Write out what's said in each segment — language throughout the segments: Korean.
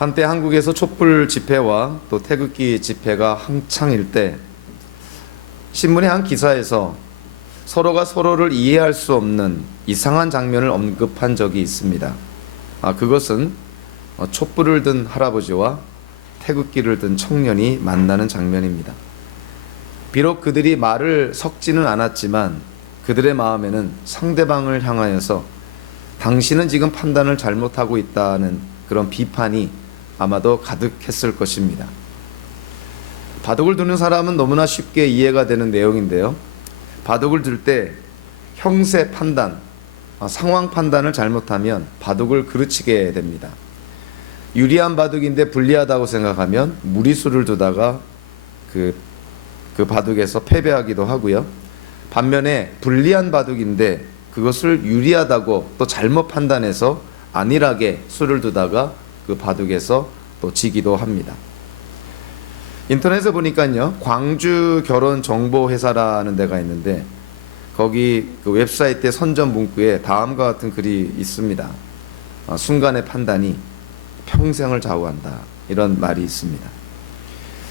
한때 한국에서 촛불 집회와 또 태극기 집회가 한창일 때 신문의 한 기사에서 서로가 서로를 이해할 수 없는 이상한 장면을 언급한 적이 있습니다. 그것은 촛불을 든 할아버지와 태극기를 든 청년이 만나는 장면입니다. 비록 그들이 말을 섞지는 않았지만 그들의 마음에는 상대방을 향하여서 당신은 지금 판단을 잘못하고 있다는 그런 비판이 아마도 가득했을 것입니다. 바둑을 두는 사람은 너무나 쉽게 이해가 되는 내용인데요. 바둑을 둘 때 형세 판단, 상황 판단을 잘못하면 바둑을 그르치게 됩니다. 유리한 바둑인데 불리하다고 생각하면 무리수를 두다가 그 바둑에서 패배하기도 하고요. 반면에 불리한 바둑인데 그것을 유리하다고 또 잘못 판단해서 안일하게 수를 두다가 그 바둑에서 또 지기도 합니다. 인터넷에 보니까요, 광주 결혼 정보 회사라는 데가 있는데 거기 그 웹사이트의 선전 문구에 다음과 같은 글이 있습니다. 순간의 판단이 평생을 좌우한다, 이런 말이 있습니다.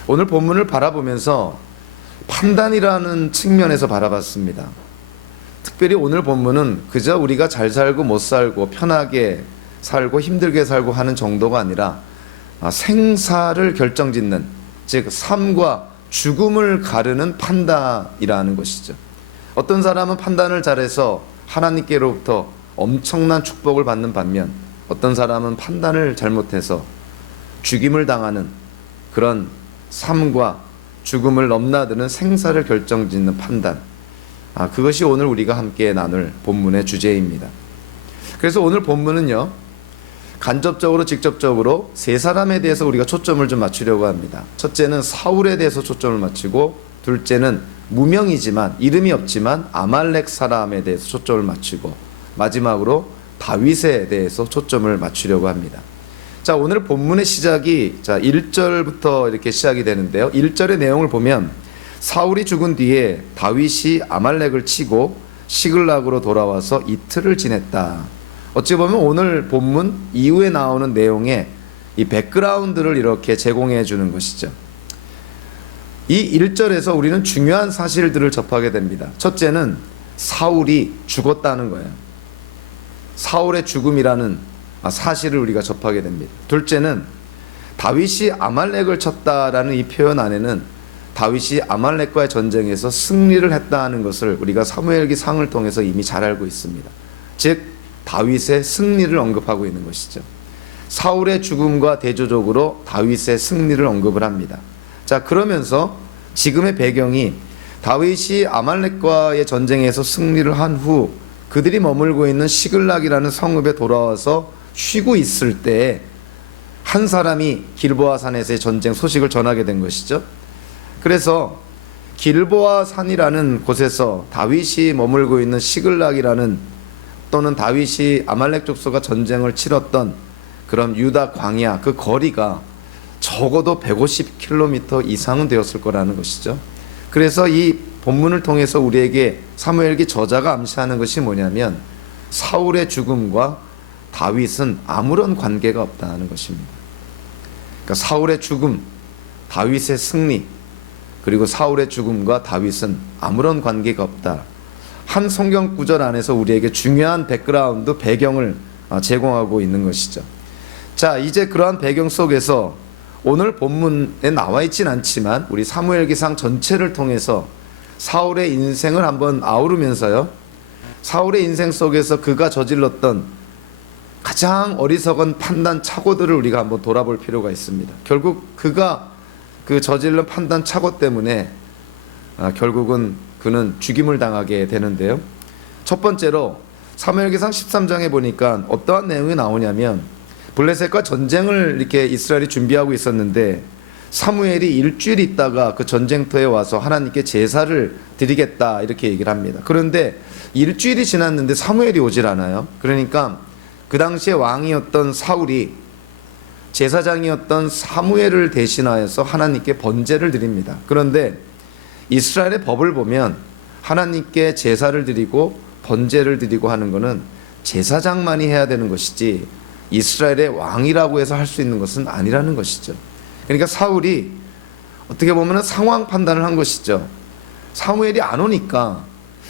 오늘 본문을 바라보면서 판단이라는 측면에서 바라봤습니다. 특별히 오늘 본문은 그저 우리가 잘 살고 못 살고 편하게 살고 힘들게 살고 하는 정도가 아니라 생사를 결정짓는, 즉 삶과 죽음을 가르는 판단이라는 것이죠. 어떤 사람은 판단을 잘해서 하나님께로부터 엄청난 축복을 받는 반면 어떤 사람은 판단을 잘못해서 죽임을 당하는 그런 삶과 죽음을 넘나드는 생사를 결정짓는 판단, 그것이 오늘 우리가 함께 나눌 본문의 주제입니다. 그래서 오늘 본문은요, 간접적으로 직접적으로 세 사람에 대해서 우리가 초점을 좀 맞추려고 합니다. 첫째는 사울에 대해서 초점을 맞추고, 둘째는 무명이지만 이름이 없지만 아말렉 사람에 대해서 초점을 맞추고, 마지막으로 다윗에 대해서 초점을 맞추려고 합니다. 자, 오늘 본문의 시작이 1절부터 이렇게 시작이 되는데요. 1절의 내용을 보면 사울이 죽은 뒤에 다윗이 아말렉을 치고 시글락으로 돌아와서 이틀을 지냈다. 어찌 보면 오늘 본문 이후에 나오는 내용에 이 백그라운드를 이렇게 제공해 주는 것이죠. 이 1절에서 우리는 중요한 사실들을 접하게 됩니다. 첫째는 사울이 죽었다는 거예요. 사울의 죽음이라는 사실을 우리가 접하게 됩니다. 둘째는 다윗이 아말렉을 쳤다라는 이 표현 안에는 다윗이 아말렉과의 전쟁에서 승리를 했다는 것을 우리가 사무엘기 상을 통해서 이미 잘 알고 있습니다. 즉 다윗의 승리를 언급하고 있는 것이죠. 사울의 죽음과 대조적으로 다윗의 승리를 언급을 합니다. 자, 그러면서 지금의 배경이 다윗이 아말렉과의 전쟁에서 승리를 한 후 그들이 머물고 있는 시글락이라는 성읍에 돌아와서 쉬고 있을 때 한 사람이 길보아 산에서의 전쟁 소식을 전하게 된 것이죠. 그래서 길보아 산이라는 곳에서 다윗이 머물고 있는 시글락이라는, 또는 다윗이 아말렉 족속과 전쟁을 치렀던 그런 유다 광야, 그 거리가 적어도 150km 이상은 되었을 거라는 것이죠. 그래서 이 본문을 통해서 우리에게 사무엘기 저자가 암시하는 것이 뭐냐면 사울의 죽음과 다윗은 아무런 관계가 없다는 것입니다. 그러니까 사울의 죽음, 다윗의 승리, 그리고 사울의 죽음과 다윗은 아무런 관계가 없다. 한 성경 구절 안에서 우리에게 중요한 백그라운드, 배경을 제공하고 있는 것이죠. 자, 이제 그러한 배경 속에서 오늘 본문에 나와 있진 않지만 우리 사무엘기상 전체를 통해서 사울의 인생을 한번 아우르면서요, 사울의 인생 속에서 그가 저질렀던 가장 어리석은 판단 착오들을 우리가 한번 돌아볼 필요가 있습니다. 결국 그가 그 저질른 판단 착오 때문에 결국은 그는 죽임을 당하게 되는데요. 첫 번째로 사무엘기상 13장에 보니까 어떠한 내용이 나오냐면 블레셋과 전쟁을 이렇게 이스라엘이 준비하고 있었는데 사무엘이 일주일 있다가 그 전쟁터에 와서 하나님께 제사를 드리겠다, 이렇게 얘기를 합니다. 그런데 일주일이 지났는데 사무엘이 오질 않아요. 그러니까 그 당시에 왕이었던 사울이 제사장이었던 사무엘을 대신하여서 하나님께 번제를 드립니다. 그런데 이스라엘의 법을 보면 하나님께 제사를 드리고 번제를 드리고 하는 것은 제사장만이 해야 되는 것이지 이스라엘의 왕이라고 해서 할 수 있는 것은 아니라는 것이죠. 그러니까 사울이 어떻게 보면 상황 판단을 한 것이죠. 사무엘이 안 오니까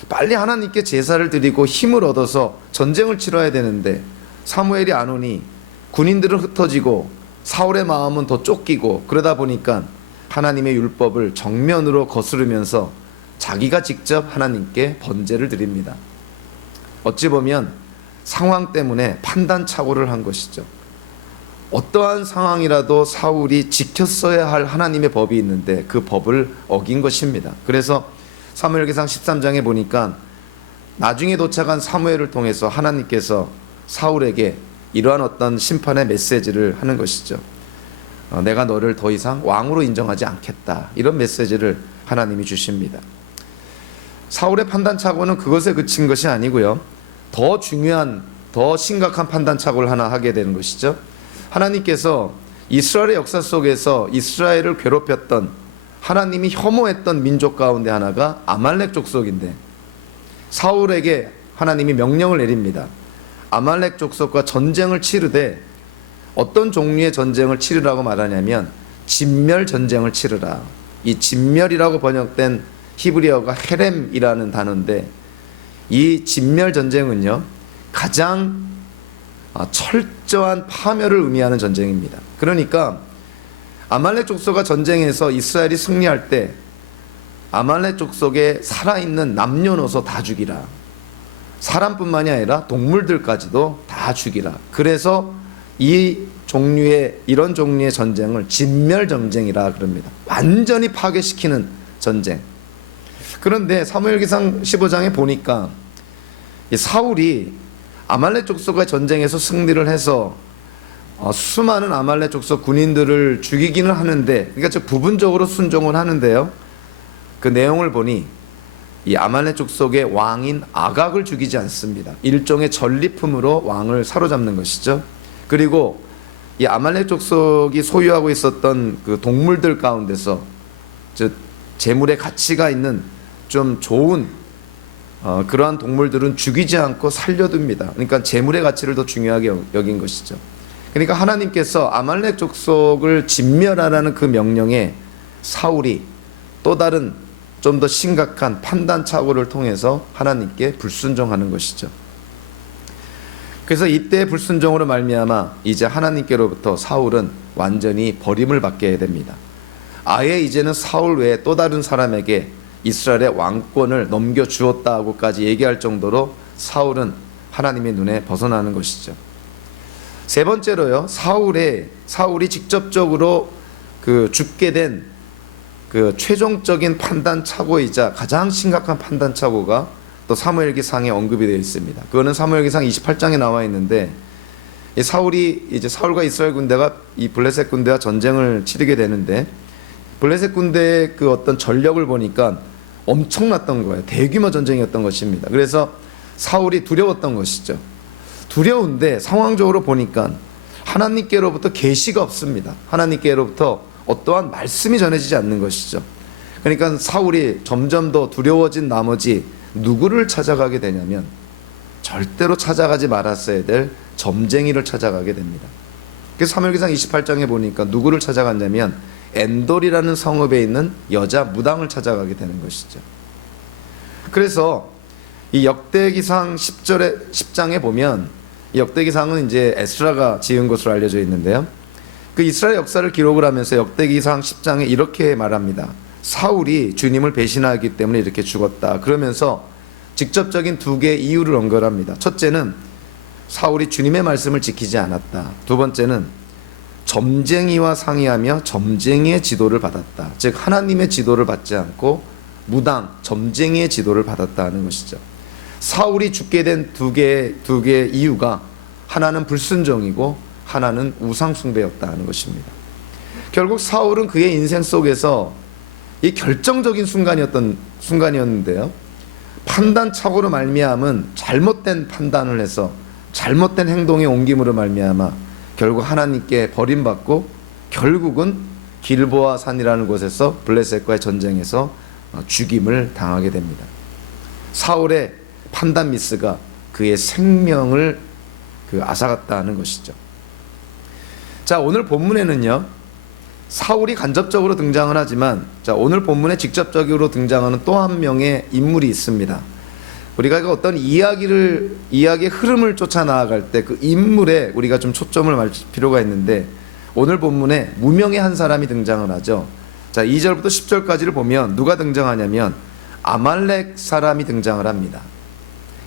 빨리 하나님께 제사를 드리고 힘을 얻어서 전쟁을 치러야 되는데 사무엘이 안 오니 군인들은 흩어지고 사울의 마음은 더 쫓기고, 그러다 보니까 하나님의 율법을 정면으로 거스르면서 자기가 직접 하나님께 번제를 드립니다. 어찌 보면 상황 때문에 판단 착오를 한 것이죠. 어떠한 상황이라도 사울이 지켰어야 할 하나님의 법이 있는데 그 법을 어긴 것입니다. 그래서 사무엘기상 13장에 보니까 나중에 도착한 사무엘을 통해서 하나님께서 사울에게 이러한 어떤 심판의 메시지를 하는 것이죠. 내가 너를 더 이상 왕으로 인정하지 않겠다, 이런 메시지를 하나님이 주십니다. 사울의 판단착오는 그것에 그친 것이 아니고요, 더 중요한, 더 심각한 판단착오를 하나 하게 되는 것이죠. 하나님께서 이스라엘의 역사 속에서 이스라엘을 괴롭혔던, 하나님이 혐오했던 민족 가운데 하나가 아말렉 족속인데, 사울에게 하나님이 명령을 내립니다. 아말렉 족속과 전쟁을 치르되, 어떤 종류의 전쟁을 치르라고 말하냐면 진멸 전쟁을 치르라. 이 진멸이라고 번역된 히브리어가 헤렘이라는 단어인데, 이 진멸 전쟁은요 가장 철저한 파멸을 의미하는 전쟁입니다. 그러니까 아말렉 족속과 전쟁에서 이스라엘이 승리할 때 아말렉 족속에 살아있는 남녀노소 다 죽이라. 사람뿐만이 아니라 동물들까지도 다 죽이라. 그래서 이런 종류의 전쟁을 진멸 전쟁이라 그럽니다. 완전히 파괴시키는 전쟁. 그런데 사무엘기상 15장에 보니까 사울이 아말렉 족속과의 전쟁에서 승리를 해서 수많은 아말렉 족속 군인들을 죽이기는 하는데, 그러니까 즉 부분적으로 순종을 하는데요, 그 내용을 보니 이 아말렉 족속의 왕인 아각을 죽이지 않습니다. 일종의 전리품으로 왕을 사로잡는 것이죠. 그리고 이 아말렉 족속이 소유하고 있었던 그 동물들 가운데서 즉 재물의 가치가 있는 좀 좋은 그러한 동물들은 죽이지 않고 살려둡니다. 그러니까 재물의 가치를 더 중요하게 여긴 것이죠. 그러니까 하나님께서 아말렉 족속을 진멸하라는 그 명령에 사울이 또 다른 좀 더 심각한 판단 착오를 통해서 하나님께 불순종하는 것이죠. 그래서 이때 불순종으로 말미암아 이제 하나님께로부터 사울은 완전히 버림을 받게 됩니다. 아예 이제는 사울 외에 또 다른 사람에게 이스라엘의 왕권을 넘겨주었다고까지 얘기할 정도로 사울은 하나님의 눈에 벗어나는 것이죠. 세 번째로요, 사울이 직접적으로 죽게 된 그 최종적인 판단 착오이자 가장 심각한 판단 착오가 또 사무엘기상에 언급이 되어 있습니다. 그거는 사무엘기상 28장에 나와 있는데, 사울과 이스라엘 군대가 이 블레셋 군대와 전쟁을 치르게 되는데, 블레셋 군대의 그 어떤 전력을 보니까 엄청났던 거예요. 대규모 전쟁이었던 것입니다. 그래서 사울이 두려웠던 것이죠. 두려운데 상황적으로 보니까 하나님께로부터 계시가 없습니다. 하나님께로부터 어떠한 말씀이 전해지지 않는 것이죠. 그러니까 사울이 점점 더 두려워진 나머지 누구를 찾아가게 되냐면 절대로 찾아가지 말았어야 될 점쟁이를 찾아가게 됩니다. 그래서 사무엘기상 28장에 보니까 누구를 찾아갔냐면 엔돌이라는 성읍에 있는 여자 무당을 찾아가게 되는 것이죠. 그래서 이 역대기상 10장에 보면, 이 역대기상은 이제 에스라가 지은 것으로 알려져 있는데요, 그 이스라엘 역사를 기록을 하면서 역대기상 10장에 이렇게 말합니다. 사울이 주님을 배신하기 때문에 이렇게 죽었다. 그러면서 직접적인 두 개의 이유를 언급합니다. 첫째는 사울이 주님의 말씀을 지키지 않았다. 두 번째는 점쟁이와 상의하며 점쟁이의 지도를 받았다. 즉 하나님의 지도를 받지 않고 무당, 점쟁이의 지도를 받았다는 것이죠. 사울이 죽게 된 두 개의 이유가 하나는 불순종이고 하나는 우상숭배였다는 것입니다. 결국 사울은 그의 인생 속에서 이 결정적인 순간이었는데요, 판단 착오로 말미암은 잘못된 판단을 해서 잘못된 행동에 옮김으로 말미암아 결국 하나님께 버림받고 결국은 길보아 산이라는 곳에서 블레셋과의 전쟁에서 죽임을 당하게 됩니다. 사울의 판단 미스가 그의 생명을 앗아갔다는 것이죠. 자, 오늘 본문에는요, 사울이 간접적으로 등장을 하지만, 자, 오늘 본문에 직접적으로 등장하는 또 한 명의 인물이 있습니다. 우리가 어떤 이야기의 흐름을 쫓아 나아갈 때 그 인물에 우리가 좀 초점을 맞출 필요가 있는데, 오늘 본문에 무명의 한 사람이 등장을 하죠. 자, 2절부터 10절까지를 보면 누가 등장하냐면 아말렉 사람이 등장을 합니다.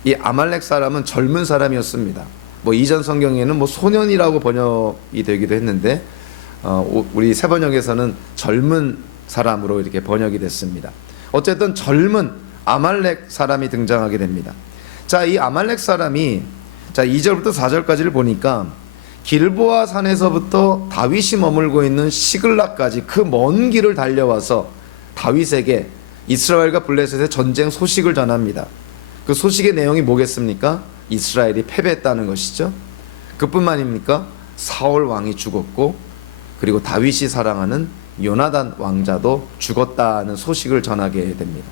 이 아말렉 사람은 젊은 사람이었습니다. 뭐 이전 성경에는 뭐 소년이라고 번역이 되기도 했는데, 우리 새 번역에서는 젊은 사람으로 이렇게 번역이 됐습니다. 어쨌든 젊은 아말렉 사람이 등장하게 됩니다. 자, 이 아말렉 사람이, 자, 2절부터 4절까지를 보니까 길보아 산에서부터 다윗이 머물고 있는 시글락까지 그 먼 길을 달려와서 다윗에게 이스라엘과 블레셋의 전쟁 소식을 전합니다. 그 소식의 내용이 뭐겠습니까? 이스라엘이 패배했다는 것이죠. 그뿐만입니까? 사울 왕이 죽었고, 그리고 다윗이 사랑하는 요나단 왕자도 죽었다는 소식을 전하게 됩니다.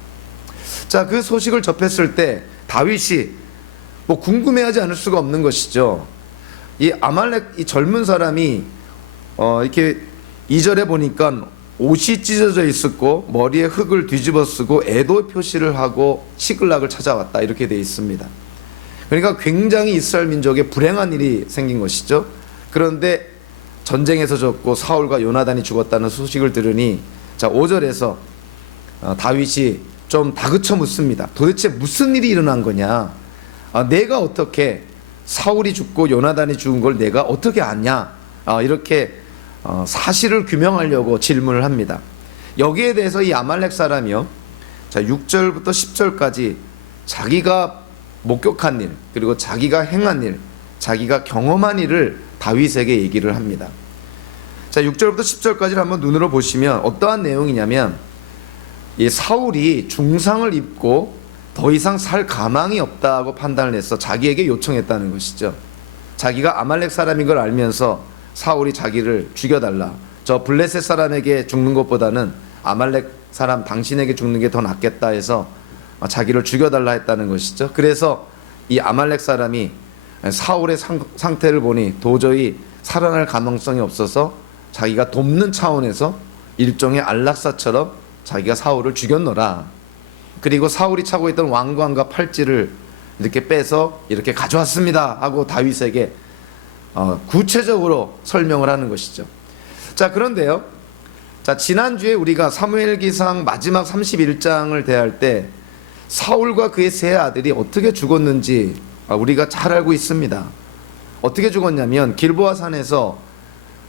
자, 그 소식을 접했을 때 다윗이 뭐 궁금해하지 않을 수가 없는 것이죠. 이 아말렉, 이 젊은 사람이 이렇게 2절에 보니까 옷이 찢어져 있었고 머리에 흙을 뒤집어 쓰고 애도 표시를 하고 시글락을 찾아왔다, 이렇게 되어 있습니다. 그러니까 굉장히 이스라엘 민족에 불행한 일이 생긴 것이죠. 그런데 전쟁에서 졌고 사울과 요나단이 죽었다는 소식을 들으니, 자, 5절에서 다윗이 좀 다그쳐 묻습니다. 도대체 무슨 일이 일어난 거냐? 내가 어떻게 사울이 죽고 요나단이 죽은 걸 내가 어떻게 아냐? 이렇게 사실을 규명하려고 질문을 합니다. 여기에 대해서 이 아말렉 사람이요, 자, 6절부터 10절까지 자기가 목격한 일, 그리고 자기가 행한 일, 자기가 경험한 일을 다윗에게 얘기를 합니다. 자, 6절부터 10절까지를 한번 눈으로 보시면 어떠한 내용이냐면, 이 사울이 중상을 입고 더 이상 살 가망이 없다고 판단을 해서 자기에게 요청했다는 것이죠. 자기가 아말렉 사람인 걸 알면서 사울이 자기를 죽여달라, 저 블레셋 사람에게 죽는 것보다는 아말렉 사람 당신에게 죽는 게 더 낫겠다 해서 자기를 죽여달라 했다는 것이죠. 그래서 이 아말렉 사람이 사울의 상태를 보니 도저히 살아날 가능성이 없어서 자기가 돕는 차원에서 일종의 안락사처럼 자기가 사울을 죽였노라. 그리고 사울이 차고 있던 왕관과 팔찌를 이렇게 빼서 이렇게 가져왔습니다 하고 다윗에게 구체적으로 설명을 하는 것이죠. 자, 그런데요, 자, 지난주에 우리가 사무엘기상 마지막 31장을 대할 때 사울과 그의 세 아들이 어떻게 죽었는지 우리가 잘 알고 있습니다. 어떻게 죽었냐면 길보아 산에서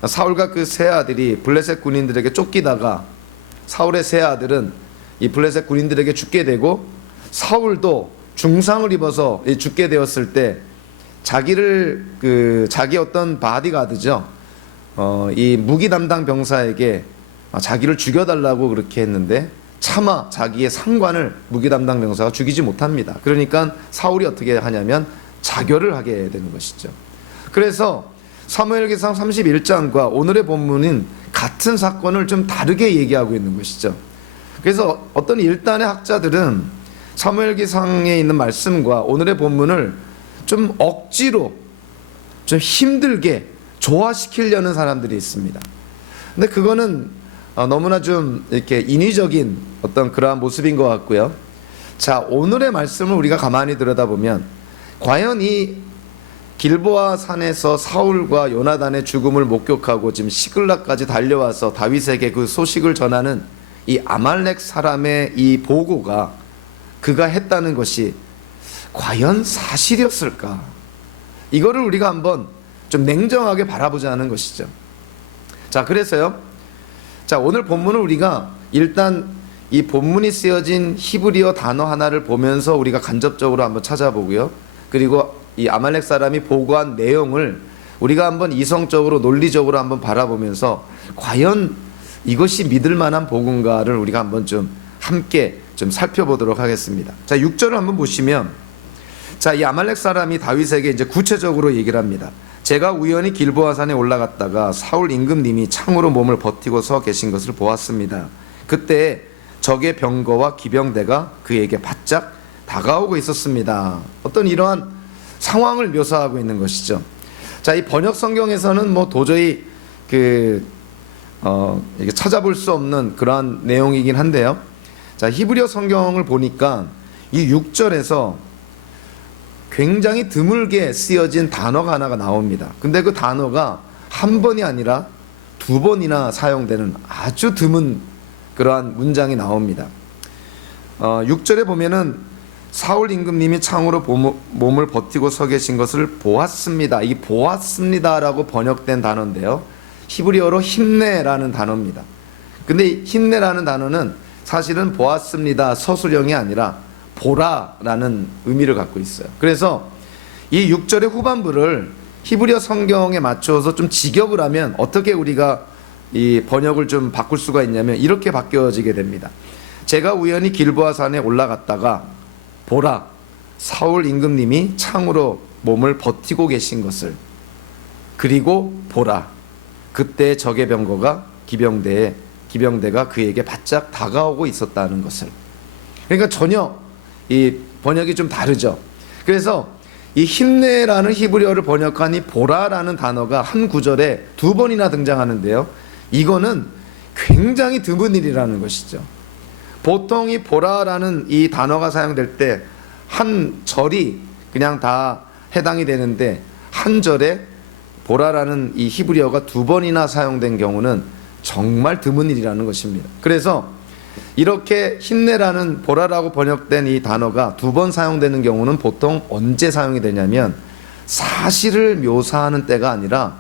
사울과 그 세 아들이 블레셋 군인들에게 쫓기다가 사울의 세 아들은 이 블레셋 군인들에게 죽게 되고, 사울도 중상을 입어서 죽게 되었을 때 자기 어떤 바디가드죠, 이 무기 담당 병사에게 자기를 죽여달라고 그렇게 했는데 차마 자기의 상관을 무기 담당 병사가 죽이지 못합니다. 그러니까 사울이 어떻게 하냐면 자결을 하게 되는 것이죠. 그래서 사무엘기상 31장과 오늘의 본문은 같은 사건을 좀 다르게 얘기하고 있는 것이죠. 그래서 어떤 일단의 학자들은 사무엘기상에 있는 말씀과 오늘의 본문을 좀 억지로 좀 힘들게 조화시키려는 사람들이 있습니다. 근데 그거는 너무나 좀 이렇게 인위적인 어떤 그러한 모습인 것 같고요. 자, 오늘의 말씀을 우리가 가만히 들여다보면 과연 이 길보아 산에서 사울과 요나단의 죽음을 목격하고 지금 시글락까지 달려와서 다윗에게 그 소식을 전하는 이 아말렉 사람의 이 보고가 그가 했다는 것이 과연 사실이었을까? 이거를 우리가 한번 좀 냉정하게 바라보자는 것이죠. 자, 그래서요, 자, 오늘 본문을 우리가 일단 이 본문이 쓰여진 히브리어 단어 하나를 보면서 우리가 간접적으로 한번 찾아보고요, 그리고 이 아말렉 사람이 보고한 내용을 우리가 한번 이성적으로 논리적으로 한번 바라보면서 과연 이것이 믿을 만한 복음가를 우리가 한번 좀 함께 좀 살펴보도록 하겠습니다. 자, 6절을 한번 보시면, 자, 이 아말렉 사람이 다윗에게 이제 구체적으로 얘기를 합니다. 제가 우연히 길보아 산에 올라갔다가 사울 임금님이 창으로 몸을 버티고 서 계신 것을 보았습니다. 그때 적의 병거와 기병대가 그에게 바짝 다가오고 있었습니다. 어떤 이러한 상황을 묘사하고 있는 것이죠. 자, 이 번역 성경에서는 뭐 도저히 이게 찾아볼 수 없는 그러한 내용이긴 한데요. 자, 히브리어 성경을 보니까 이 6절에서 굉장히 드물게 쓰여진 단어가 하나가 나옵니다. 근데 그 단어가 한 번이 아니라 두 번이나 사용되는 아주 드문 그러한 문장이 나옵니다. 6절에 보면은 사울 임금님이 창으로 몸을 버티고 서 계신 것을 보았습니다. 이 보았습니다라고 번역된 단어인데요. 히브리어로 힘내라는 단어입니다. 근데 힘내라는 단어는 사실은 보았습니다 서술형이 아니라 보라라는 의미를 갖고 있어요. 그래서 이 6절의 후반부를 히브리어 성경에 맞춰서 좀 직역을 하면 어떻게 우리가 이 번역을 좀 바꿀 수가 있냐면 이렇게 바뀌어지게 됩니다. 제가 우연히 길보아 산에 올라갔다가 보라, 사울 임금님이 창으로 몸을 버티고 계신 것을, 그리고 보라, 그때 적의 병거가 기병대가 그에게 바짝 다가오고 있었다는 것을. 그러니까 전혀 이 번역이 좀 다르죠. 그래서 이 힘내라는 히브리어를 번역한 이 보라라는 단어가 한 구절에 두 번이나 등장하는데요. 이거는 굉장히 드문 일이라는 것이죠. 보통 이 보라라는 이 단어가 사용될 때 한 절이 그냥 다 해당이 되는데 한 절에 보라라는 이 히브리어가 두 번이나 사용된 경우는 정말 드문 일이라는 것입니다. 그래서 이렇게 힘내라는 보라라고 번역된 이 단어가 두 번 사용되는 경우는 보통 언제 사용이 되냐면 사실을 묘사하는 때가 아니라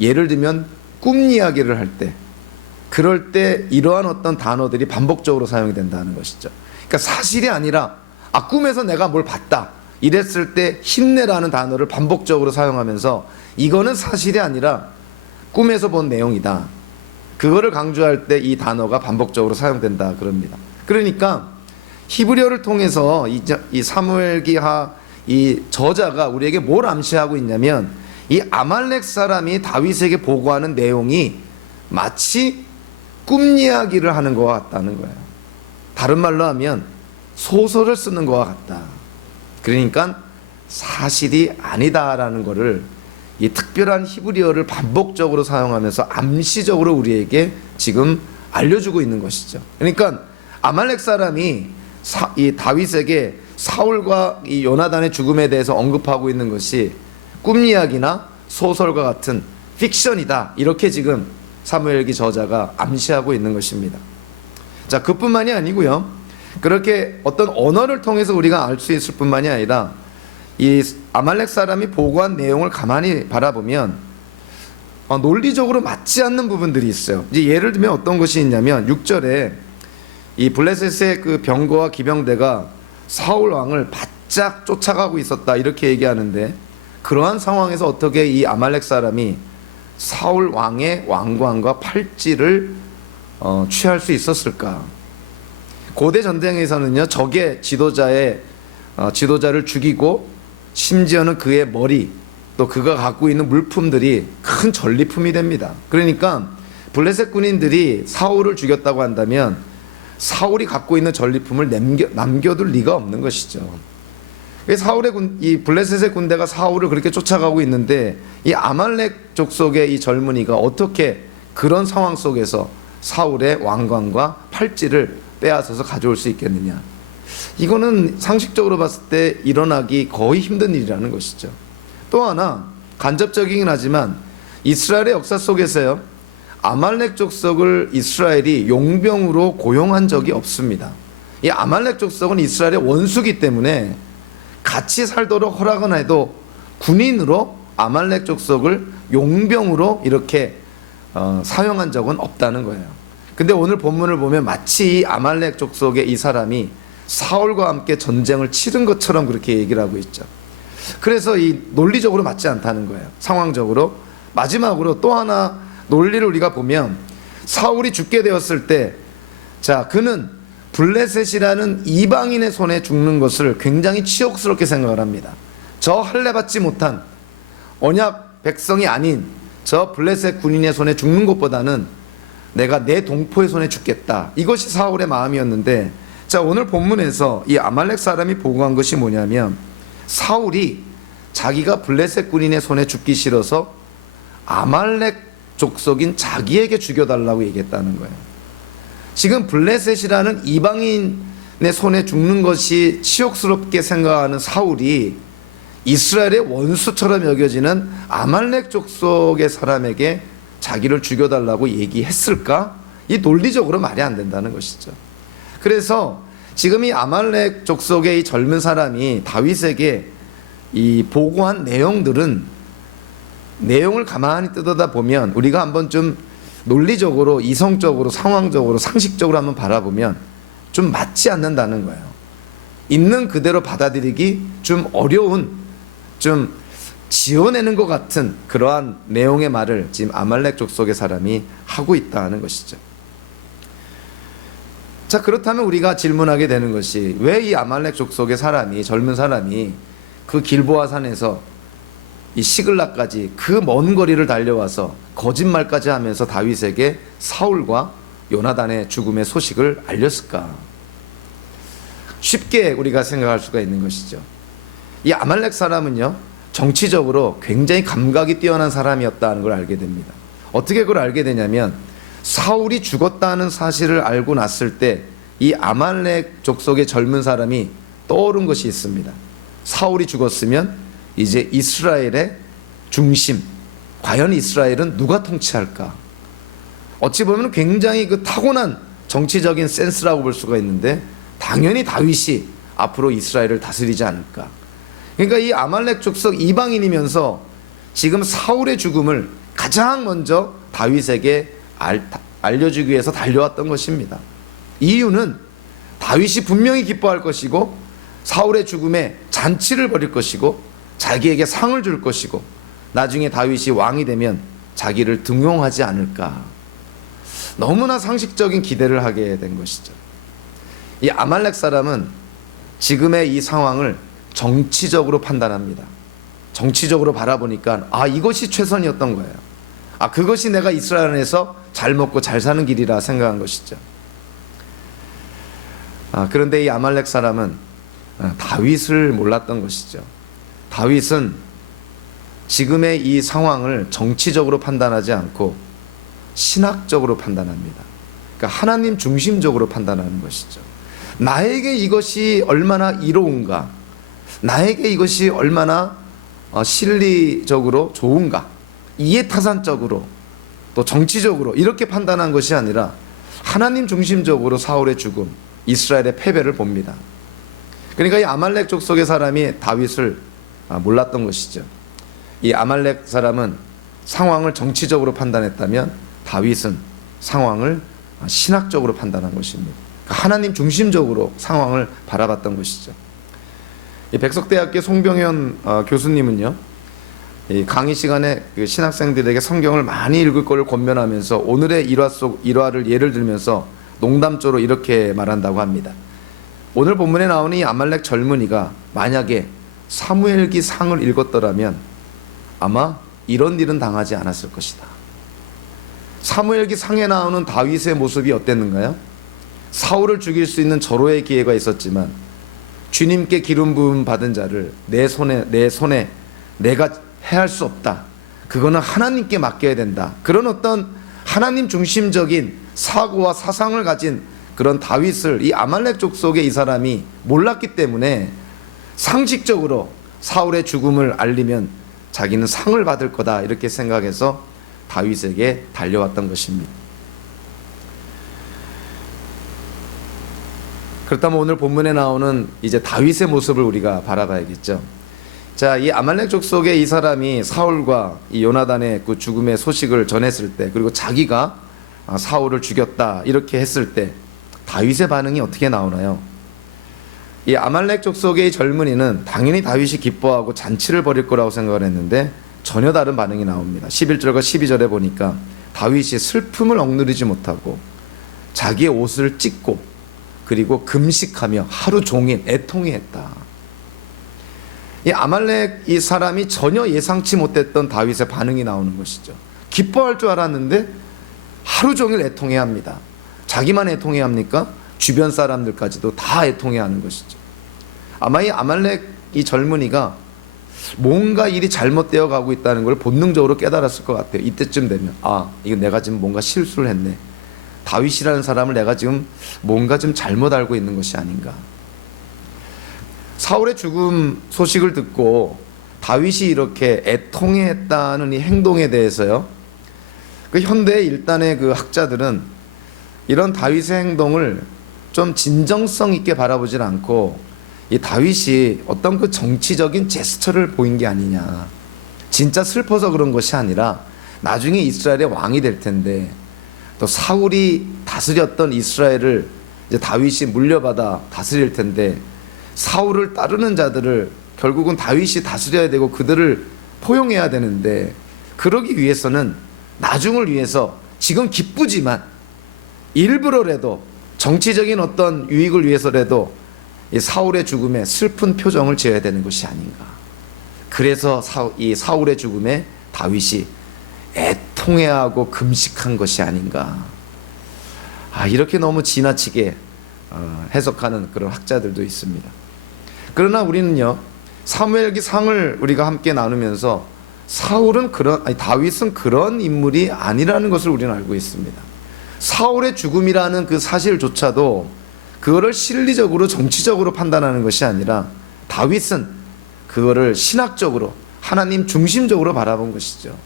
예를 들면 꿈 이야기를 할 때, 그럴 때 이러한 어떤 단어들이 반복적으로 사용이 된다는 것이죠. 그러니까 사실이 아니라 꿈에서 내가 뭘 봤다 이랬을 때 힘내라는 단어를 반복적으로 사용하면서 이거는 사실이 아니라 꿈에서 본 내용이다, 그거를 강조할 때 이 단어가 반복적으로 사용된다 그럽니다. 그러니까 히브리어를 통해서 이 사무엘기하 이 저자가 우리에게 뭘 암시하고 있냐면 이 아말렉 사람이 다윗에게 보고하는 내용이 마치 꿈 이야기를 하는 것과 같다는 거예요. 다른 말로 하면 소설을 쓰는 것과 같다. 그러니까 사실이 아니다라는 것을 이 특별한 히브리어를 반복적으로 사용하면서 암시적으로 우리에게 지금 알려주고 있는 것이죠. 그러니까 아말렉 사람이 이 다윗에게 사울과 이 요나단의 죽음에 대해서 언급하고 있는 것이 꿈 이야기나 소설과 같은 픽션이다, 이렇게 지금 사무엘기 저자가 암시하고 있는 것입니다. 자, 그뿐만이 아니고요, 그렇게 어떤 언어를 통해서 우리가 알 수 있을 뿐만이 아니라 이 아말렉 사람이 보고한 내용을 가만히 바라보면 논리적으로 맞지 않는 부분들이 있어요. 이제 예를 들면 어떤 것이 있냐면 6절에 이 블레셋의 그 병거와 기병대가 사울 왕을 바짝 쫓아가고 있었다 이렇게 얘기하는데, 그러한 상황에서 어떻게 이 아말렉 사람이 사울 왕의 왕관과 팔찌를 취할 수 있었을까? 고대 전쟁에서는요, 적의 지도자를 죽이고 심지어는 그의 머리, 또 그가 갖고 있는 물품들이 큰 전리품이 됩니다. 그러니까 블레셋 군인들이 사울을 죽였다고 한다면 사울이 갖고 있는 전리품을 남겨둘 리가 없는 것이죠. 이 블레셋의 군대가 사울을 그렇게 쫓아가고 있는데 이 아말렉 족속의 이 젊은이가 어떻게 그런 상황 속에서 사울의 왕관과 팔찌를 빼앗아서 가져올 수 있겠느냐? 이거는 상식적으로 봤을 때 일어나기 거의 힘든 일이라는 것이죠. 또 하나 간접적이긴 하지만 이스라엘의 역사 속에서요, 아말렉 족속을 이스라엘이 용병으로 고용한 적이 없습니다. 이 아말렉 족속은 이스라엘의 원수기 때문에 같이 살도록 허락은 해도 군인으로 아말렉 족속을 용병으로 이렇게 사용한 적은 없다는 거예요. 근데 오늘 본문을 보면 마치 이 아말렉 족속의 이 사람이 사울과 함께 전쟁을 치른 것처럼 그렇게 얘기를 하고 있죠. 그래서 이 논리적으로 맞지 않다는 거예요. 상황적으로. 마지막으로 또 하나 논리를 우리가 보면 사울이 죽게 되었을 때, 자, 그는 블레셋이라는 이방인의 손에 죽는 것을 굉장히 치욕스럽게 생각을 합니다. 저 할례받지 못한 언약 백성이 아닌 저 블레셋 군인의 손에 죽는 것보다는 내가 내 동포의 손에 죽겠다, 이것이 사울의 마음이었는데, 자, 오늘 본문에서 이 아말렉 사람이 보고한 것이 뭐냐면 사울이 자기가 블레셋 군인의 손에 죽기 싫어서 아말렉 족속인 자기에게 죽여달라고 얘기했다는 거예요. 지금 블레셋이라는 이방인의 손에 죽는 것이 치욕스럽게 생각하는 사울이 이스라엘의 원수처럼 여겨지는 아말렉 족속의 사람에게 자기를 죽여달라고 얘기했을까? 이 논리적으로 말이 안 된다는 것이죠. 그래서 지금 이 아말렉 족속의 이 젊은 사람이 다윗에게 이 보고한 내용들은, 내용을 가만히 뜯어다 보면 우리가 한번 좀 논리적으로, 이성적으로, 상황적으로, 상식적으로 한번 바라보면 좀 맞지 않는다는 거예요. 있는 그대로 받아들이기 좀 어려운, 좀 지어내는 것 같은 그러한 내용의 말을 지금 아말렉 족속의 사람이 하고 있다는 것이죠. 자, 그렇다면 우리가 질문하게 되는 것이, 왜 이 아말렉 족속의 사람이, 젊은 사람이 그 길보아 산에서 이 시글락까지 그 먼 거리를 달려와서 거짓말까지 하면서 다윗에게 사울과 요나단의 죽음의 소식을 알렸을까? 쉽게 우리가 생각할 수가 있는 것이죠. 이 아말렉 사람은요, 정치적으로 굉장히 감각이 뛰어난 사람이었다는 걸 알게 됩니다. 어떻게 그걸 알게 되냐면, 사울이 죽었다는 사실을 알고 났을 때 이 아말렉 족속의 젊은 사람이 떠오른 것이 있습니다. 사울이 죽었으면 이제 이스라엘의 중심, 과연 이스라엘은 누가 통치할까? 어찌 보면 굉장히 그 타고난 정치적인 센스라고 볼 수가 있는데, 당연히 다윗이 앞으로 이스라엘을 다스리지 않을까? 그러니까 이 아말렉 족속 이방인이면서 지금 사울의 죽음을 가장 먼저 다윗에게 알려주기 위해서 달려왔던 것입니다. 이유는 다윗이 분명히 기뻐할 것이고, 사울의 죽음에 잔치를 벌일 것이고, 자기에게 상을 줄 것이고, 나중에 다윗이 왕이 되면 자기를 등용하지 않을까. 너무나 상식적인 기대를 하게 된 것이죠. 이 아말렉 사람은 지금의 이 상황을 정치적으로 판단합니다. 정치적으로 바라보니까 이것이 최선이었던 거예요. 그것이 내가 이스라엘 안에서 잘 먹고 잘 사는 길이라 생각한 것이죠. 그런데 이 아말렉 사람은 다윗을 몰랐던 것이죠. 다윗은 지금의 이 상황을 정치적으로 판단하지 않고 신학적으로 판단합니다. 그러니까 하나님 중심적으로 판단하는 것이죠. 나에게 이것이 얼마나 이로운가, 나에게 이것이 얼마나 실리적으로 좋은가, 이해타산적으로 또 정치적으로 이렇게 판단한 것이 아니라 하나님 중심적으로 사울의 죽음, 이스라엘의 패배를 봅니다. 그러니까 이 아말렉 족속의 사람이 다윗을 몰랐던 것이죠. 이 아말렉 사람은 상황을 정치적으로 판단했다면, 다윗은 상황을 신학적으로 판단한 것입니다. 그러니까 하나님 중심적으로 상황을 바라봤던 것이죠. 이 백석대학교 송병현 교수님은요, 이 강의 시간에 그 신학생들에게 성경을 많이 읽을 것을 권면하면서 오늘의 일화를 예를 들면서 농담조로 이렇게 말한다고 합니다. 오늘 본문에 나오는 이 아말렉 젊은이가 만약에 사무엘기 상을 읽었더라면 아마 이런 일은 당하지 않았을 것이다. 사무엘기 상에 나오는 다윗의 모습이 어땠는가요? 사울을 죽일 수 있는 절호의 기회가 있었지만, 주님께 기름 부음 받은 자를 내 손에 내가 해할 수 없다. 그거는 하나님께 맡겨야 된다. 그런 어떤 하나님 중심적인 사고와 사상을 가진 그런 다윗을 이 아말렉 족속의 이 사람이 몰랐기 때문에 상식적으로 사울의 죽음을 알리면 자기는 상을 받을 거다, 이렇게 생각해서 다윗에게 달려왔던 것입니다. 그렇다면 오늘 본문에 나오는 이제 다윗의 모습을 우리가 바라봐야겠죠. 자, 이 아말렉 족속의 이 사람이 사울과 이 요나단의 그 죽음의 소식을 전했을 때, 그리고 자기가 사울을 죽였다 이렇게 했을 때 다윗의 반응이 어떻게 나오나요? 이 아말렉 족속의 이 젊은이는 당연히 다윗이 기뻐하고 잔치를 벌일 거라고 생각을 했는데 전혀 다른 반응이 나옵니다. 11절과 12절에 보니까 다윗이 슬픔을 억누르지 못하고 자기의 옷을 찢고 그리고 금식하며 하루 종일 애통해했다. 이 아말렉 이 사람이 전혀 예상치 못했던 다윗의 반응이 나오는 것이죠. 기뻐할 줄 알았는데 하루 종일 애통해야 합니다. 자기만 애통해야 합니까? 주변 사람들까지도 다 애통해야 하는 것이죠. 아마 이 아말렉 이 젊은이가 뭔가 일이 잘못되어 가고 있다는 걸 본능적으로 깨달았을 것 같아요. 이때쯤 되면 이거 내가 지금 뭔가 실수를 했네. 다윗이라는 사람을 내가 지금 뭔가 좀 잘못 알고 있는 것이 아닌가. 사울의 죽음 소식을 듣고 다윗이 이렇게 애통했다는 이 행동에 대해서요, 그 현대 일단의 그 학자들은 이런 다윗의 행동을 좀 진정성 있게 바라보질 않고 이 다윗이 어떤 그 정치적인 제스처를 보인 게 아니냐, 진짜 슬퍼서 그런 것이 아니라 나중에 이스라엘의 왕이 될 텐데 또 사울이 다스렸던 이스라엘을 이제 다윗이 물려받아 다스릴 텐데 사울을 따르는 자들을 결국은 다윗이 다스려야 되고 그들을 포용해야 되는데, 그러기 위해서는 나중을 위해서 지금 기쁘지만 일부러라도 정치적인 어떤 유익을 위해서라도 이 사울의 죽음에 슬픈 표정을 지어야 되는 것이 아닌가. 그래서 이 사울의 죽음에 다윗이 애통해하고 금식한 것이 아닌가. 이렇게 너무 지나치게 해석하는 그런 학자들도 있습니다. 그러나 우리는요, 사무엘기 상을 우리가 함께 나누면서 다윗은 그런 인물이 아니라는 것을 우리는 알고 있습니다. 사울의 죽음이라는 그 사실조차도 그거를 실리적으로 정치적으로 판단하는 것이 아니라 다윗은 그거를 신학적으로 하나님 중심적으로 바라본 것이죠.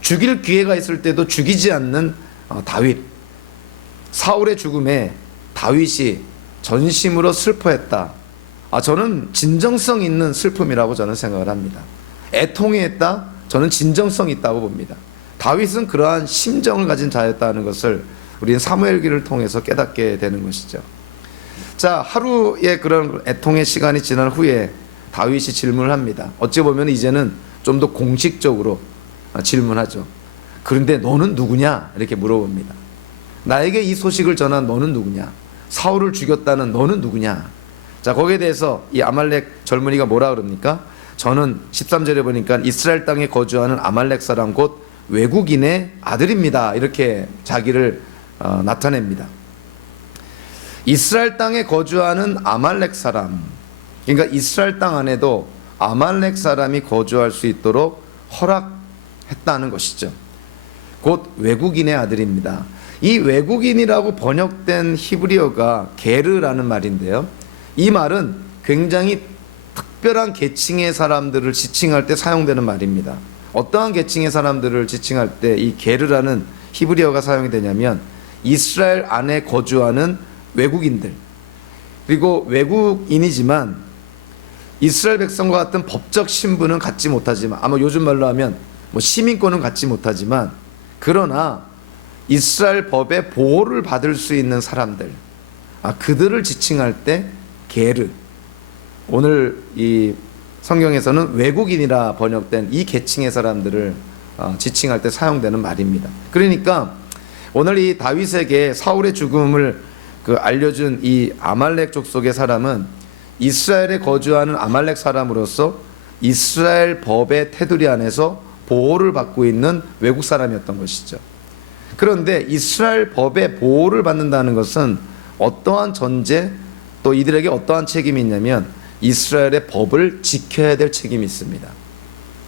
죽일 기회가 있을 때도 죽이지 않는 다윗. 사울의 죽음에 다윗이 전심으로 슬퍼했다. 저는 진정성 있는 슬픔이라고 저는 생각을 합니다. 애통해했다? 저는 진정성 있다고 봅니다. 다윗은 그러한 심정을 가진 자였다는 것을 우리는 사무엘기를 통해서 깨닫게 되는 것이죠. 자, 하루의 그런 애통의 시간이 지난 후에 다윗이 질문을 합니다. 어찌 보면 이제는 좀 더 공식적으로 질문하죠. 그런데 너는 누구냐? 이렇게 물어봅니다. 나에게 이 소식을 전한 너는 누구냐? 사울을 죽였다는 너는 누구냐? 자, 거기에 대해서 이 아말렉 젊은이가 뭐라 그럽니까? 저는 13절에 보니까 이스라엘 땅에 거주하는 아말렉 사람 곧 외국인의 아들입니다. 이렇게 자기를 나타냅니다. 이스라엘 땅에 거주하는 아말렉 사람, 그러니까 이스라엘 땅 안에도 아말렉 사람이 거주할 수 있도록 허락했다는 것이죠. 곧 외국인의 아들입니다. 이 외국인이라고 번역된 히브리어가 게르라는 말인데요, 이 말은 굉장히 특별한 계층의 사람들을 지칭할 때 사용되는 말입니다. 어떠한 계층의 사람들을 지칭할 때 이 게르라는 히브리어가 사용이 되냐면 이스라엘 안에 거주하는 외국인들, 그리고 외국인이지만 이스라엘 백성과 같은 법적 신분은 갖지 못하지만, 아마 요즘 말로 하면 시민권은 갖지 못하지만, 그러나 이스라엘 법의 보호를 받을 수 있는 사람들, 그들을 지칭할 때 게르, 오늘 이 성경에서는 외국인이라 번역된 이 계층의 사람들을 지칭할 때 사용되는 말입니다. 그러니까 오늘 이 다윗에게 사울의 죽음을 알려준 이 아말렉 족속의 사람은 이스라엘에 거주하는 아말렉 사람으로서 이스라엘 법의 테두리 안에서 보호를 받고 있는 외국 사람이었던 것이죠. 그런데 이스라엘 법의 보호를 받는다는 것은 어떠한 전제, 또 이들에게 어떠한 책임이 있냐면 이스라엘의 법을 지켜야 될 책임이 있습니다.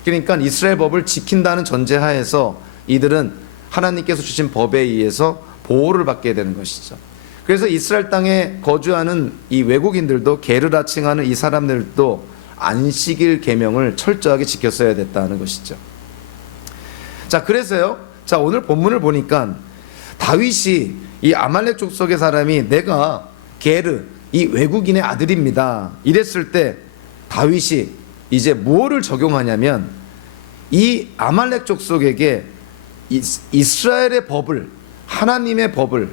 그러니까 이스라엘 법을 지킨다는 전제하에서 이들은 하나님께서 주신 법에 의해서 보호를 받게 되는 것이죠. 그래서 이스라엘 땅에 거주하는 이 외국인들도, 게르라 칭하는 이 사람들도 안식일 계명을 철저하게 지켰어야 됐다는 것이죠. 자, 그래서요, 오늘 본문을 보니까 다윗이 이 아말렉 족속의 사람이 내가 게르, 이 외국인의 아들입니다, 이랬을 때 다윗이 이제 무엇을 적용하냐면 이 아말렉 족속에게 이스라엘의 법을, 하나님의 법을,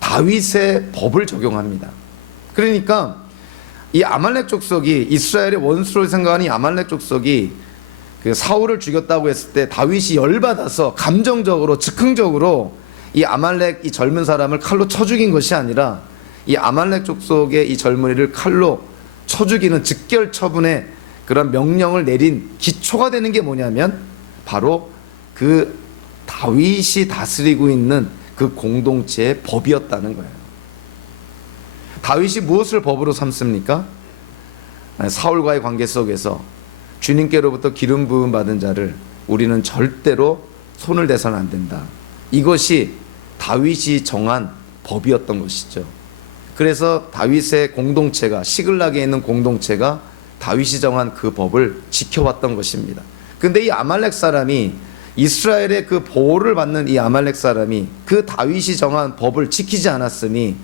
다윗의 법을 적용합니다. 그러니까 이 아말렉 족속이, 이스라엘의 원수로 생각하는 이 아말렉 족속이 그 사울을 죽였다고 했을 때 다윗이 열받아서 감정적으로, 즉흥적으로 이 아말렉 이 젊은 사람을 칼로 쳐 죽인 것이 아니라 이 아말렉 족속의 이 젊은이를 칼로 쳐 죽이는 즉결 처분의 그런 명령을 내린 기초가 되는 게 뭐냐면 바로 그 다윗이 다스리고 있는 그 공동체의 법이었다는 거예요. 다윗이 무엇을 법으로 삼습니까? 사울과의 관계 속에서 주님께로부터 기름 부음 받은 자를 우리는 절대로 손을 대서는 안 된다. 이것이 다윗이 정한 법이었던 것이죠. 그래서 다윗의 공동체가, 시글락에 있는 공동체가 다윗이 정한 그 법을 지켜왔던 것입니다. 근데 이 아말렉 사람이, 이스라엘의 그 보호를 받는 이 아말렉 사람이 그 다윗이 정한 법을 지키지 않았으니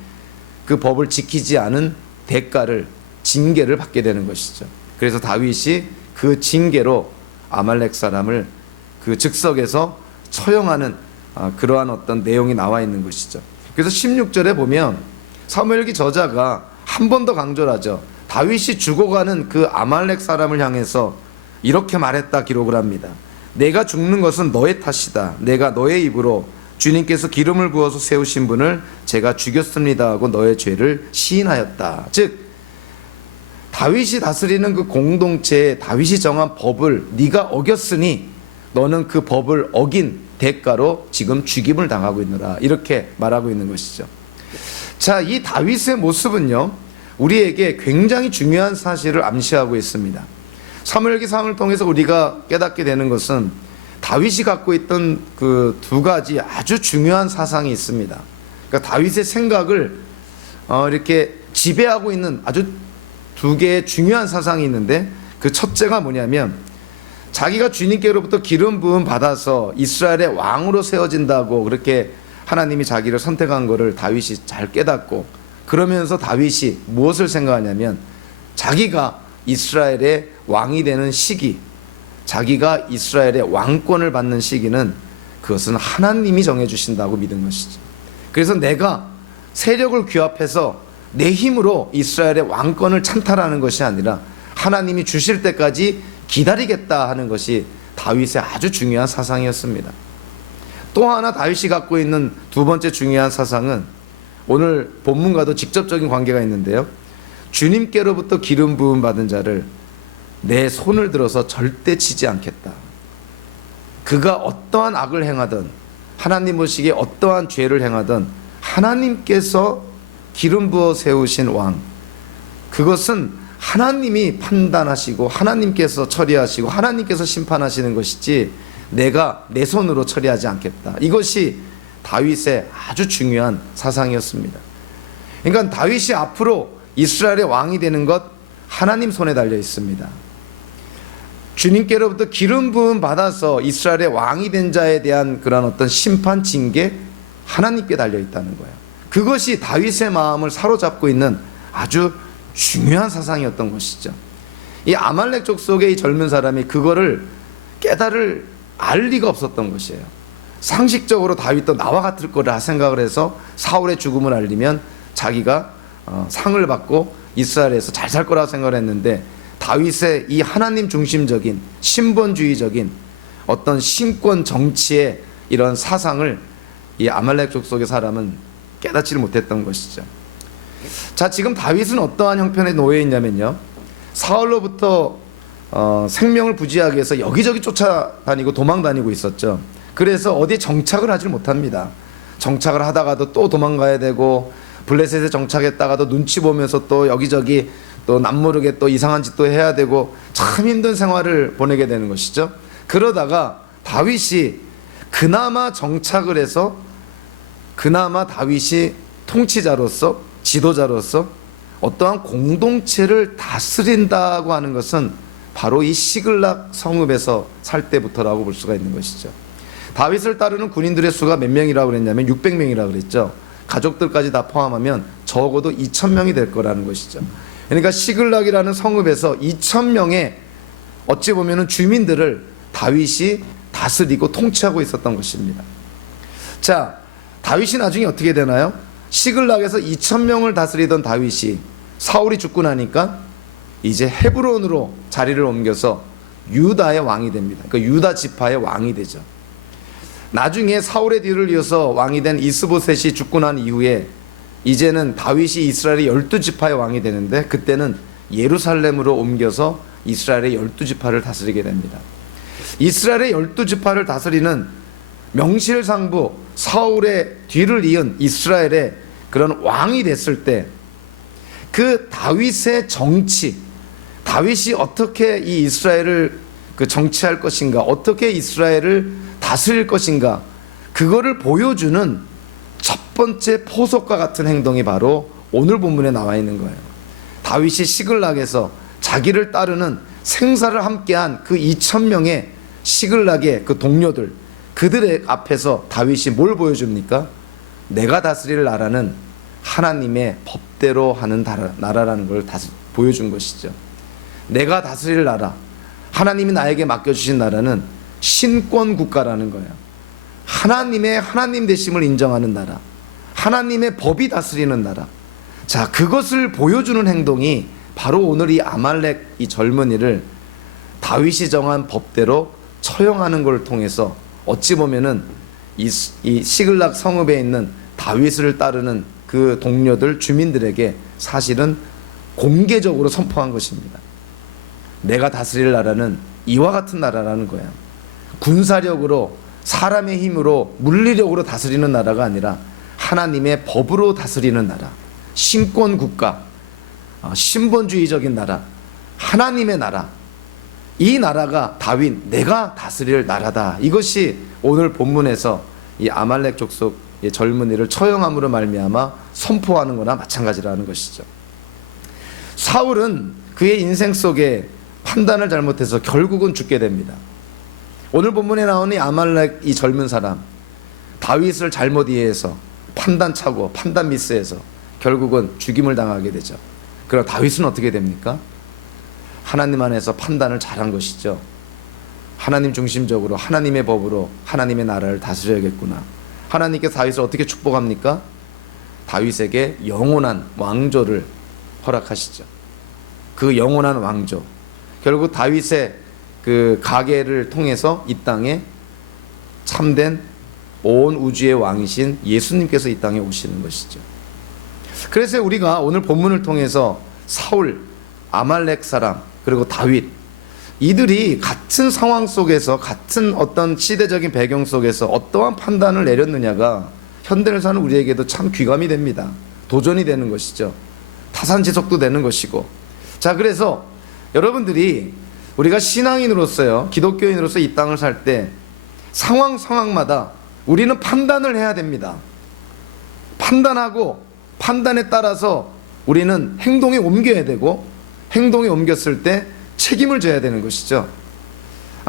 그 법을 지키지 않은 대가를, 징계를 받게 되는 것이죠. 그래서 다윗이 그 징계로 아말렉 사람을 그 즉석에서 처형하는 그러한 어떤 내용이 나와 있는 것이죠. 그래서 16절에 보면 사무엘기 저자가 한 번 더 강조를 하죠. 다윗이 죽어가는 그 아말렉 사람을 향해서 이렇게 말했다 기록을 합니다. 내가 죽는 것은 너의 탓이다. 내가 너의 입으로 주님께서 기름을 부어서 세우신 분을 제가 죽였습니다 하고 너의 죄를 시인하였다. 즉 다윗이 다스리는 그 공동체에 다윗이 정한 법을 네가 어겼으니 너는 그 법을 어긴 대가로 지금 죽임을 당하고 있노라. 이렇게 말하고 있는 것이죠. 자, 이 다윗의 모습은요, 우리에게 굉장히 중요한 사실을 암시하고 있습니다. 사무엘기 3을 통해서 우리가 깨닫게 되는 것은 다윗이 갖고 있던 그 두 가지 아주 중요한 사상이 있습니다. 그러니까 다윗의 생각을 이렇게 지배하고 있는 아주 두 개의 중요한 사상이 있는데, 그 첫째가 뭐냐면 자기가 주님께로부터 기름 부음 받아서 이스라엘의 왕으로 세워진다고 그렇게 하나님이 자기를 선택한 것을 다윗이 잘 깨닫고, 그러면서 다윗이 무엇을 생각하냐면 자기가 이스라엘의 왕이 되는 시기, 자기가 이스라엘의 왕권을 받는 시기는 그것은 하나님이 정해주신다고 믿은 것이죠. 그래서 내가 세력을 규합해서 내 힘으로 이스라엘의 왕권을 찬탈하는 것이 아니라 하나님이 주실 때까지 기다리겠다 하는 것이 다윗의 아주 중요한 사상이었습니다. 또 하나 다윗이 갖고 있는 두 번째 중요한 사상은 오늘 본문과도 직접적인 관계가 있는데요. 주님께로부터 기름 부음 받은 자를 내 손을 들어서 절대 치지 않겠다. 그가 어떠한 악을 행하든, 하나님 보시기에 어떠한 죄를 행하든 하나님께서 기름 부어 세우신 왕, 그것은 하나님이 판단하시고 하나님께서 처리하시고 하나님께서 심판하시는 것이지 내가 내 손으로 처리하지 않겠다. 이것이 다윗의 아주 중요한 사상이었습니다. 그러니까 다윗이 앞으로 이스라엘의 왕이 되는 것 하나님 손에 달려 있습니다. 주님께로부터 기름 부음 받아서 이스라엘의 왕이 된 자에 대한 그런 어떤 심판, 징계 하나님께 달려 있다는 거예요. 그것이 다윗의 마음을 사로잡고 있는 아주 중요한 사상이었던 것이죠. 이 아말렉 족속의 이 젊은 사람이 그거를 깨달을 알 리가 없었던 것이에요. 상식적으로 다윗도 나와 같을 거라 생각을 해서 사울의 죽음을 알리면 자기가 상을 받고 이스라엘에서 잘 살 거라고 생각을 했는데, 다윗의 이 하나님 중심적인 신본주의적인 어떤 신권 정치의 이런 사상을 이 아말렉 족속의 사람은 깨닫지를 못했던 것이죠. 자, 지금 다윗은 어떠한 형편에 놓여 있냐면요, 사울로부터 생명을 부지하기 위해서 여기저기 쫓아다니고 도망다니고 있었죠. 그래서 어디에 정착을 하지 못합니다. 정착을 하다가도 또 도망가야 되고, 블레셋에 정착했다가도 눈치 보면서 또 여기저기 또 남모르게 또 이상한 짓도 해야 되고 참 힘든 생활을 보내게 되는 것이죠. 그러다가 다윗이 그나마 정착을 해서, 그나마 다윗이 통치자로서, 지도자로서 어떠한 공동체를 다스린다고 하는 것은 바로 이 시글락 성읍에서 살 때부터라고 볼 수가 있는 것이죠. 다윗을 따르는 군인들의 수가 몇 명이라고 그랬냐면 600명이라고 그랬죠. 가족들까지 다 포함하면 적어도 2000명이 될 거라는 것이죠. 그러니까 시글락이라는 성읍에서 2000명의 어찌 보면 주민들을 다윗이 다스리고 통치하고 있었던 것입니다. 자, 다윗이 나중에 어떻게 되나요? 시글락에서 2000명을 다스리던 다윗이 사울이 죽고 나니까 이제 헤브론으로 자리를 옮겨서 유다의 왕이 됩니다. 그러니까 유다 지파의 왕이 되죠. 나중에 사울의 뒤를 이어서 왕이 된 이스보셋이 죽고 난 이후에 이제는 다윗이 이스라엘의 12지파의 왕이 되는데, 그때는 예루살렘으로 옮겨서 이스라엘의 12지파를 다스리게 됩니다. 이스라엘의 12지파를 다스리는 명실상부 사울의 뒤를 이은 이스라엘의 그런 왕이 됐을 때 그 다윗의 정치, 다윗이 어떻게 이 이스라엘을 정치할 것인가, 어떻게 이스라엘을 다스릴 것인가, 그거를 보여주는 첫 번째 포석과 같은 행동이 바로 오늘 본문에 나와 있는 거예요. 다윗이 시글락에서 자기를 따르는 생사를 함께한 그 2,000명의 시글락의 그 동료들, 그들의 앞에서 다윗이 뭘 보여줍니까? 내가 다스릴 나라는 하나님의 법대로 하는 나라라는 걸 보여준 것이죠. 내가 다스릴 나라, 하나님이 나에게 맡겨주신 나라는 신권 국가라는 거예요. 하나님의 하나님 되심을 인정하는 나라, 하나님의 법이 다스리는 나라. 자, 그것을 보여주는 행동이 바로 오늘 이 아말렉 이 젊은이를 다윗이 정한 법대로 처형하는 걸 통해서 어찌 보면은 이 시글락 성읍에 있는 다윗을 따르는 그 동료들, 주민들에게 사실은 공개적으로 선포한 것입니다. 내가 다스릴 나라는 이와 같은 나라라는 거야. 군사력으로, 사람의 힘으로, 물리력으로 다스리는 나라가 아니라 하나님의 법으로 다스리는 나라, 신권 국가, 신본주의적인 나라, 하나님의 나라. 이 나라가 다윗, 내가 다스릴 나라다. 이것이 오늘 본문에서 이 아말렉 족속의 젊은이를 처형함으로 말미암아 선포하는 거나 마찬가지라는 것이죠. 사울은 그의 인생 속에 판단을 잘못해서 결국은 죽게 됩니다. 오늘 본문에 나오는 이 아말렉 이 젊은 사람, 다윗을 잘못 이해해서 판단착오, 판단 미스해서 결국은 죽임을 당하게 되죠. 그럼 다윗은 어떻게 됩니까? 하나님 안에서 판단을 잘한 것이죠. 하나님 중심적으로 하나님의 법으로 하나님의 나라를 다스려야겠구나. 하나님께서 다윗을 어떻게 축복합니까? 다윗에게 영원한 왕조를 허락하시죠. 그 영원한 왕조, 결국 다윗의 그 가계를 통해서 이 땅에 참된 온 우주의 왕이신 예수님께서 이 땅에 오시는 것이죠. 그래서 우리가 오늘 본문을 통해서 사울, 아말렉 사람, 그리고 다윗, 이들이 같은 상황 속에서, 같은 어떤 시대적인 배경 속에서 어떠한 판단을 내렸느냐가 현대를 사는 우리에게도 참 귀감이 됩니다. 도전이 되는 것이죠. 타산지석도 되는 것이고. 자, 그래서 여러분들이 우리가 신앙인으로서요, 기독교인으로서 이 땅을 살 때 상황마다 우리는 판단을 해야 됩니다. 판단하고 판단에 따라서 우리는 행동에 옮겨야 되고, 행동에 옮겼을 때 책임을 져야 되는 것이죠.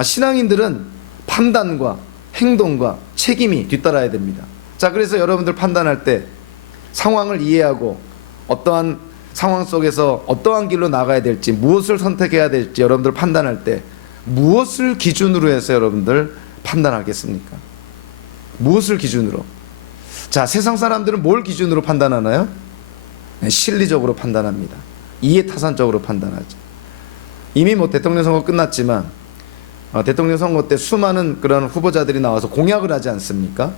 신앙인들은 판단과 행동과 책임이 뒤따라야 됩니다. 자, 그래서 여러분들 판단할 때 상황을 이해하고 어떠한 상황 속에서 어떠한 길로 나가야 될지, 무엇을 선택해야 될지 여러분들 판단할 때 무엇을 기준으로 해서 여러분들 판단하겠습니까? 무엇을 기준으로? 자, 세상 사람들은 뭘 기준으로 판단하나요? 실리적으로 판단합니다. 이해타산적으로 판단하죠. 이미 대통령 선거 끝났지만 대통령 선거 때 수많은 그런 후보자들이 나와서 공약을 하지 않습니까?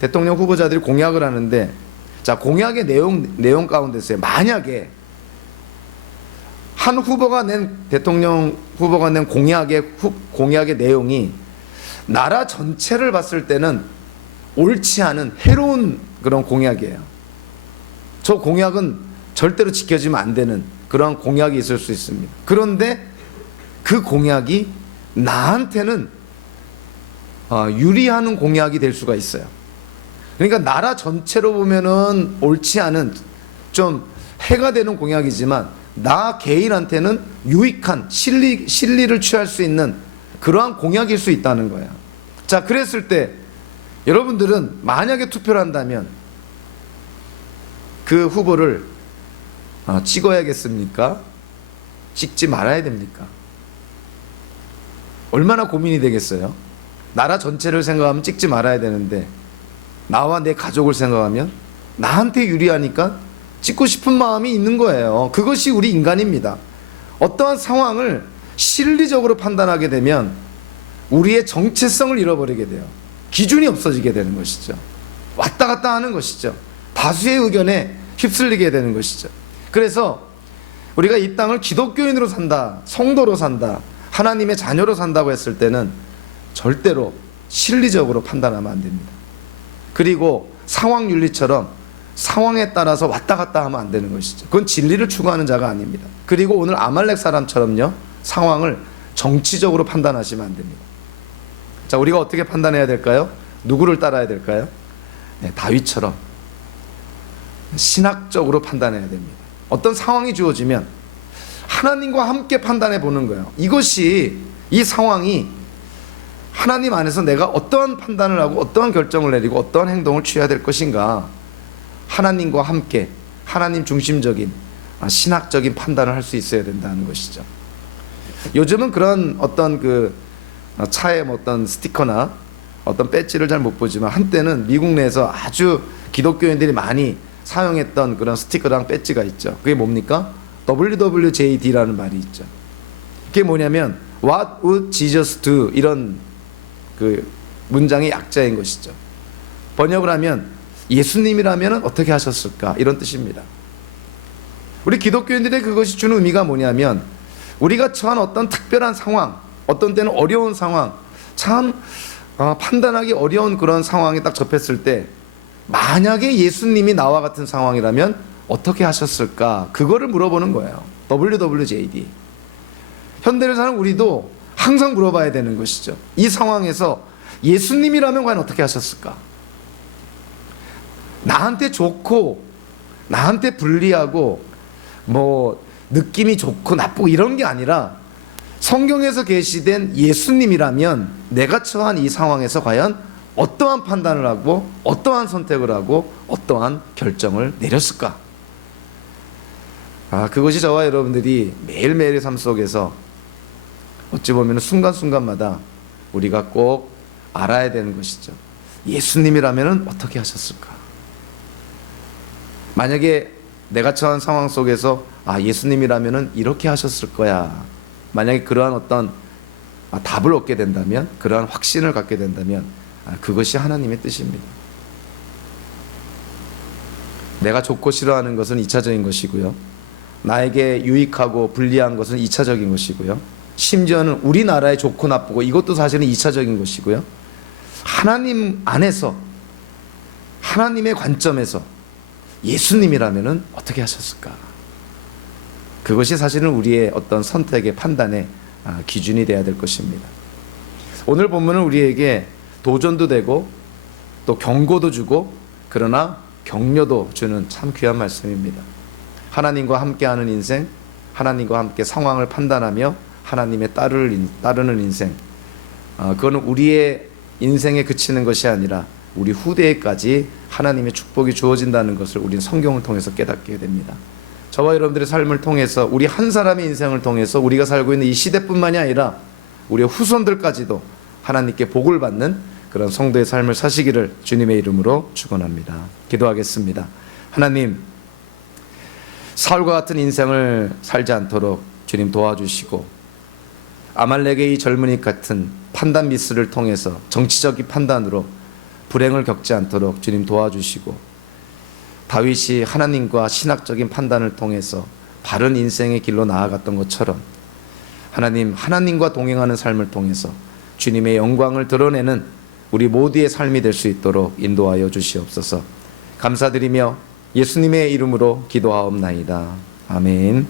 대통령 후보자들이 공약을 하는데, 자, 공약의 내용 가운데서요, 만약에 한 후보가 낸, 대통령 후보가 낸 공약의 내용이 나라 전체를 봤을 때는 옳지 않은 해로운 그런 공약이에요. 저 공약은 절대로 지켜지면 안 되는 그러한 공약이 있을 수 있습니다. 그런데 그 공약이 나한테는 유리하는 공약이 될 수가 있어요. 그러니까 나라 전체로 보면은 옳지 않은, 좀 해가 되는 공약이지만 나 개인한테는 유익한, 실리를 취할 수 있는 그러한 공약일 수 있다는 거예요. 자, 그랬을 때 여러분들은 만약에 투표를 한다면 그 후보를 찍어야겠습니까? 찍지 말아야 됩니까? 얼마나 고민이 되겠어요? 나라 전체를 생각하면 찍지 말아야 되는데, 나와 내 가족을 생각하면 나한테 유리하니까 찍고 싶은 마음이 있는 거예요. 그것이 우리 인간입니다. 어떠한 상황을 실리적으로 판단하게 되면 우리의 정체성을 잃어버리게 돼요. 기준이 없어지게 되는 것이죠. 왔다 갔다 하는 것이죠. 다수의 의견에 휩쓸리게 되는 것이죠. 그래서 우리가 이 땅을 기독교인으로 산다, 성도로 산다, 하나님의 자녀로 산다고 했을 때는 절대로 실리적으로 판단하면 안 됩니다. 그리고 상황윤리처럼 상황에 따라서 왔다 갔다 하면 안 되는 것이죠. 그건 진리를 추구하는 자가 아닙니다. 그리고 오늘 아말렉 사람처럼요, 상황을 정치적으로 판단하시면 안 됩니다. 자, 우리가 어떻게 판단해야 될까요? 누구를 따라야 될까요? 네, 다윗처럼 신학적으로 판단해야 됩니다. 어떤 상황이 주어지면 하나님과 함께 판단해 보는 거예요. 이것이, 이 상황이 하나님 안에서 내가 어떠한 판단을 하고 어떠한 결정을 내리고 어떠한 행동을 취해야 될 것인가, 하나님과 함께 하나님 중심적인 신학적인 판단을 할 수 있어야 된다는 것이죠. 요즘은 그런 어떤 그 차에 뭐 어떤 스티커나 어떤 배지를 잘 못 보지만, 한때는 미국 내에서 아주 기독교인들이 많이 사용했던 그런 스티커랑 배지가 있죠. 그게 뭡니까? WWJD라는 말이 있죠. 그게 뭐냐면 What would Jesus do? 이런 그 문장의 약자인 것이죠. 번역을 하면 예수님이라면 어떻게 하셨을까, 이런 뜻입니다. 우리 기독교인들의 그것이 주는 의미가 뭐냐면, 우리가 처한 어떤 특별한 상황, 어떤 때는 어려운 상황, 참 판단하기 어려운 그런 상황에 딱 접했을 때, 만약에 예수님이 나와 같은 상황이라면 어떻게 하셨을까, 그거를 물어보는 거예요. WWJD. 현대를 사는 우리도 항상 물어봐야 되는 것이죠. 이 상황에서 예수님이라면 과연 어떻게 하셨을까? 나한테 좋고 나한테 불리하고 뭐 느낌이 좋고 나쁘고 이런 게 아니라, 성경에서 계시된 예수님이라면 내가 처한 이 상황에서 과연 어떠한 판단을 하고 어떠한 선택을 하고 어떠한 결정을 내렸을까? 그것이 저와 여러분들이 매일매일의 삶 속에서 어찌 보면 순간순간마다 우리가 꼭 알아야 되는 것이죠. 예수님이라면 어떻게 하셨을까? 만약에 내가 처한 상황 속에서 예수님이라면 이렇게 하셨을 거야, 만약에 그러한 어떤 답을 얻게 된다면, 그러한 확신을 갖게 된다면, 그것이 하나님의 뜻입니다. 내가 좋고 싫어하는 것은 2차적인 것이고요, 나에게 유익하고 불리한 것은 2차적인 것이고요, 심지어는 우리나라의 좋고 나쁘고 이것도 사실은 2차적인 것이고요, 하나님 안에서 하나님의 관점에서 예수님이라면 어떻게 하셨을까, 그것이 사실은 우리의 어떤 선택의 판단의 기준이 되어야 될 것입니다. 오늘 본문은 우리에게 도전도 되고 또 경고도 주고, 그러나 격려도 주는 참 귀한 말씀입니다. 하나님과 함께하는 인생, 하나님과 함께 상황을 판단하며 하나님의 따르는 인생, 그거는 우리의 인생에 그치는 것이 아니라 우리 후대에까지 하나님의 축복이 주어진다는 것을 우리는 성경을 통해서 깨닫게 됩니다. 저와 여러분들의 삶을 통해서, 우리 한 사람의 인생을 통해서 우리가 살고 있는 이 시대뿐만이 아니라 우리의 후손들까지도 하나님께 복을 받는 그런 성도의 삶을 사시기를 주님의 이름으로 축원합니다. 기도하겠습니다. 하나님, 사울과 같은 인생을 살지 않도록 주님 도와주시고, 아말렉의 이 젊은이 같은 판단 미스를 통해서 정치적인 판단으로 불행을 겪지 않도록 주님 도와주시고, 다윗이 하나님과 신학적인 판단을 통해서 바른 인생의 길로 나아갔던 것처럼, 하나님, 하나님과 동행하는 삶을 통해서 주님의 영광을 드러내는 우리 모두의 삶이 될 수 있도록 인도하여 주시옵소서. 감사드리며 예수님의 이름으로 기도하옵나이다. 아멘.